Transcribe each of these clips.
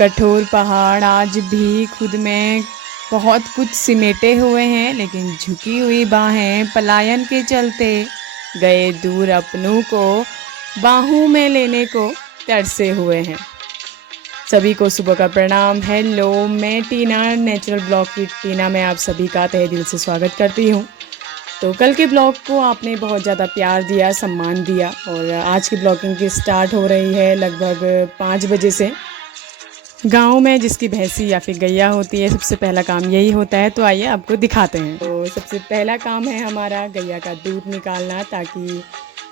कठोर पहाड़ आज भी खुद में बहुत कुछ सिमेटे हुए हैं, लेकिन झुकी हुई बाहें पलायन के चलते गए दूर अपनों को बाहों में लेने को तरसे हुए हैं। सभी को सुबह का प्रणाम। हेलो, मैं टीना, नेचुरल ब्लॉग की टीना में आप सभी का तहे दिल से स्वागत करती हूँ। तो कल के ब्लॉग को आपने बहुत ज़्यादा प्यार दिया, सम्मान दिया, और आज की ब्लॉगिंग की स्टार्ट हो रही है लगभग 5 बजे से। गांव में जिसकी भैंसी या फिर गैया होती है, सबसे पहला काम यही होता है। तो आइए आपको दिखाते हैं। तो सबसे पहला काम है हमारा गैया का दूध निकालना, ताकि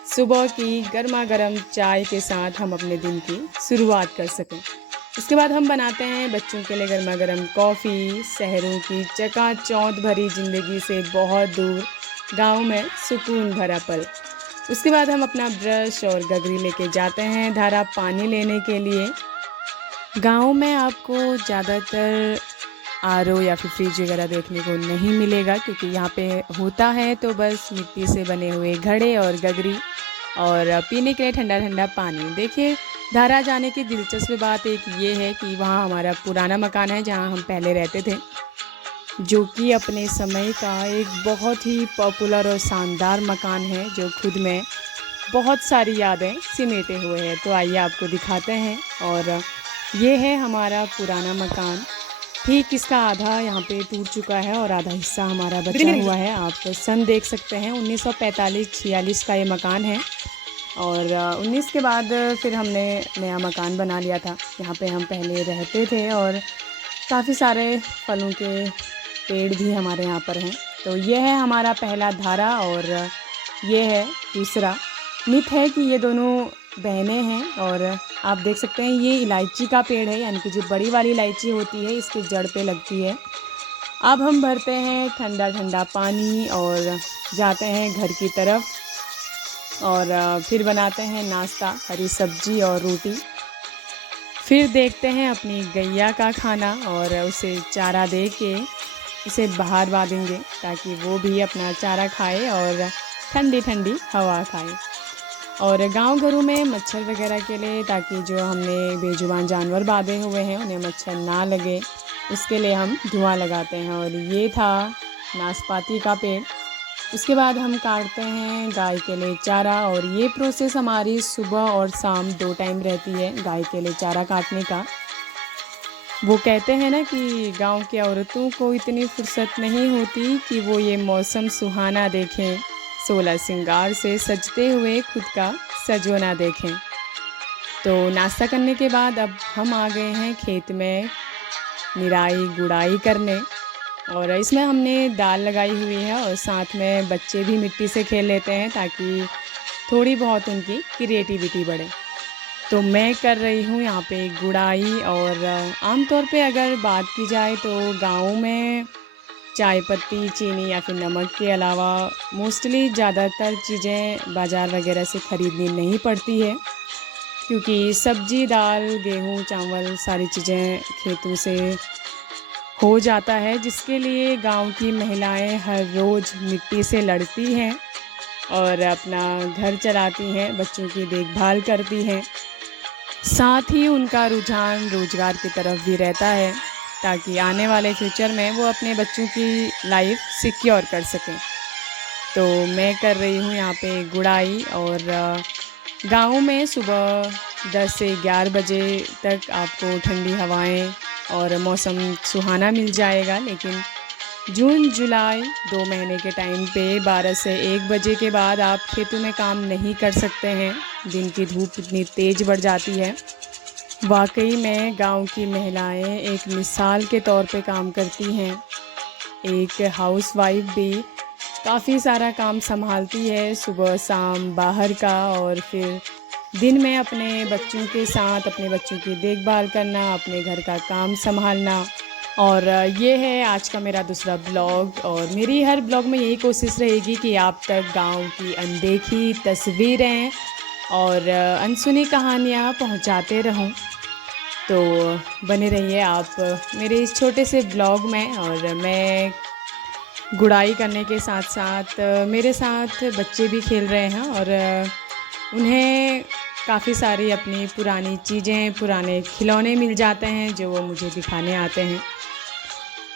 सुबह की गर्मा गर्म चाय के साथ हम अपने दिन की शुरुआत कर सकें। उसके बाद हम बनाते हैं बच्चों के लिए गर्मा गर्म कॉफ़ी। शहरों की चकाचौंध भरी ज़िंदगी से बहुत दूर गांव में सुकून भरा पल। उसके बाद हम अपना ब्रश और गगरी लेके जाते हैं धारा पानी लेने के लिए। गांव में आपको ज़्यादातर आरओ या फिर फ्रिज वगैरह देखने को नहीं मिलेगा, क्योंकि यहाँ पे होता है तो बस मिट्टी से बने हुए घड़े और गगरी, और पीने के लिए ठंडा ठंडा पानी। देखिए, धारा जाने की दिलचस्प बात एक ये है कि वहाँ हमारा पुराना मकान है जहाँ हम पहले रहते थे, जो कि अपने समय का एक बहुत ही पॉपुलर और शानदार मकान है, जो खुद में बहुत सारी यादें सिमेटे हुए हैं। तो आइए आपको दिखाते हैं। और ये है हमारा पुराना मकान। ठीक इसका आधा यहाँ पे टूट चुका है और आधा हिस्सा हमारा बचा हुआ है। आप सन देख सकते हैं, 1945-46 का ये मकान है। और 19 के बाद फिर हमने नया मकान बना लिया था। यहाँ पे हम पहले रहते थे और काफ़ी सारे फलों के पेड़ भी हमारे यहाँ पर हैं। तो ये है हमारा पहला धारा, और ये है दूसरा। मिथ है कि ये दोनों बहनें हैं, और आप देख सकते हैं ये इलायची का पेड़ है, यानी कि जो बड़ी वाली इलायची होती है इसकी जड़ पे लगती है। अब हम भरते हैं ठंडा ठंडा पानी और जाते हैं घर की तरफ, और फिर बनाते हैं नाश्ता, हरी सब्जी और रोटी। फिर देखते हैं अपनी गैया का खाना और उसे चारा दे के उसे बाहर बांधेंगे, ताकि वो भी अपना चारा खाए और ठंडी ठंडी हवा खाए। और गांव घरों में मच्छर वगैरह के लिए, ताकि जो हमने बेजुबान जानवर बांधे हुए हैं उन्हें मच्छर ना लगे, उसके लिए हम धुआं लगाते हैं। और ये था नाशपाती का पेड़। उसके बाद हम काटते हैं गाय के लिए चारा, और ये प्रोसेस हमारी सुबह और शाम 2 टाइम रहती है गाय के लिए चारा काटने का। वो कहते हैं ना कि गांव की औरतों को इतनी फुर्सत नहीं होती कि वो ये मौसम सुहाना देखें, 16 श्रृंगार से सजते हुए खुद का सजोना देखें। तो नाश्ता करने के बाद अब हम आ गए हैं खेत में निराई गुड़ाई करने, और इसमें हमने दाल लगाई हुई है, और साथ में बच्चे भी मिट्टी से खेल लेते हैं ताकि थोड़ी बहुत उनकी क्रिएटिविटी बढ़े। तो मैं कर रही हूँ यहाँ पे गुड़ाई। और आमतौर पे अगर बात की जाए तो गाँव में चाय पत्ती, चीनी या फिर नमक के अलावा मोस्टली ज़्यादातर चीज़ें बाज़ार वगैरह से ख़रीदनी नहीं पड़ती है, क्योंकि सब्ज़ी, दाल, गेहूँ, चावल सारी चीज़ें खेतों से हो जाता है, जिसके लिए गांव की महिलाएं हर रोज़ मिट्टी से लड़ती हैं और अपना घर चलाती हैं, बच्चों की देखभाल करती हैं। साथ ही उनका रुझान रोज़गार की तरफ भी रहता है, ताकि आने वाले फ्यूचर में वो अपने बच्चों की लाइफ सिक्योर कर सकें। तो मैं कर रही हूँ यहाँ पे गुड़ाई। और गाँव में सुबह 10 से 11 बजे तक आपको ठंडी हवाएं और मौसम सुहाना मिल जाएगा, लेकिन जून जुलाई 2 महीने के टाइम पे 12 से 1 बजे के बाद आप खेतों में काम नहीं कर सकते हैं। दिन की धूप इतनी तेज़ बढ़ जाती है। वाकई में गांव की महिलाएं एक मिसाल के तौर पे काम करती हैं। एक हाउसवाइफ भी काफ़ी सारा काम संभालती है, सुबह शाम बाहर का, और फिर दिन में अपने बच्चों के साथ अपने बच्चों की देखभाल करना, अपने घर का काम संभालना। और ये है आज का मेरा दूसरा ब्लॉग, और मेरी हर ब्लॉग में यही कोशिश रहेगी कि आप तक गांव की अनदेखी तस्वीरें और अनसुनी कहानियाँ पहुंचाते रहूं। तो बने रहिए आप मेरे इस छोटे से ब्लॉग में। और मैं गुड़ाई करने के साथ साथ मेरे साथ बच्चे भी खेल रहे हैं, और उन्हें काफ़ी सारी अपनी पुरानी चीज़ें, पुराने खिलौने मिल जाते हैं जो वो मुझे दिखाने आते हैं।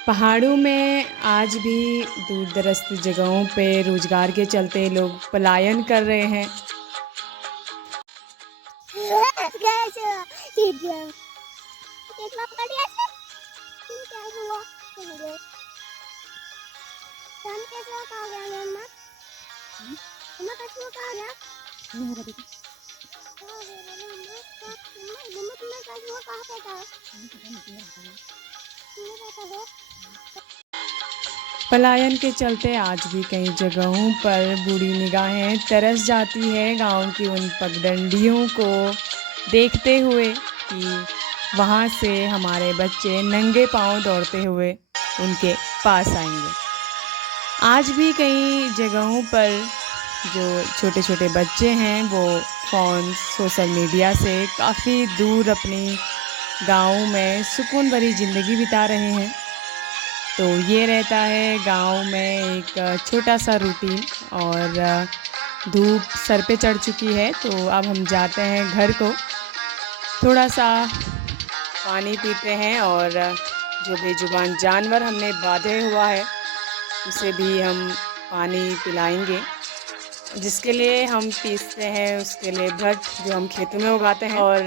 पहाड़ों में आज भी दूर दराज़ जगहों पे रोज़गार के चलते लोग पलायन कर रहे हैं। पलायन के चलते आज भी कई जगहों पर बुरी निगाहें तरस जाती है गाँव की उन पगडंडियों को देखते हुए कि वहाँ से हमारे बच्चे नंगे पाँव दौड़ते हुए उनके पास आएंगे। आज भी कई जगहों पर जो छोटे-छोटे बच्चे हैं वो फ़ोन, सोशल मीडिया से काफ़ी दूर अपनी गाँव में सुकून भरी ज़िंदगी बिता रहे हैं। तो ये रहता है गाँव में एक छोटा-सा रूटीन और धूप सर पे चढ़ चुकी है तो अब हम जाते हैं घर को। थोड़ा-सा पानी पीते हैं और जो बेज़ुबान जानवर हमने बाँधे हुआ है उसे भी हम पानी पिलाएँगे। जिसके लिए हम पीसते हैं उसके लिए भट्ट जो हम खेतों में उगाते हैं और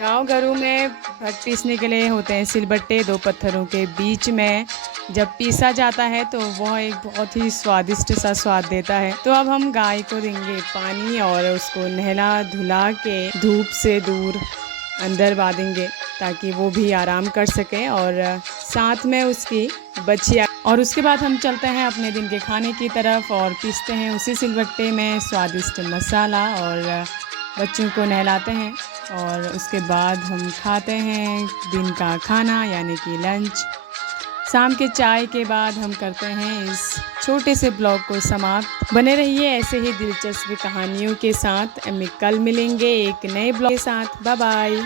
गाँव घरों में भट्ट पीसने के लिए होते हैं सिलबट्टे, दो पत्थरों के बीच में जब पीसा जाता है तो वह एक बहुत ही स्वादिष्ट सा स्वाद देता है। तो अब हम गाय को देंगे पानी और उसको नहला-धुला के धूप से दूर अंदर बाँधेंगे ताकि वो भी आराम कर सके और साथ में उसकी बछिया। और उसके बाद हम चलते हैं अपने दिन के खाने की तरफ और पीसते हैं उसी सिलबट्टे में स्वादिष्ट मसाला और बच्चों को नहलाते हैं और उसके बाद हम खाते हैं दिन का खाना यानी कि लंच। शाम के चाय के बाद हम करते हैं इस छोटे से ब्लॉग को समाप्त। बने रहिए ऐसे ही दिलचस्प कहानियों के साथ। कल मिलेंगे एक नए ब्लॉग के साथ। Bye bye.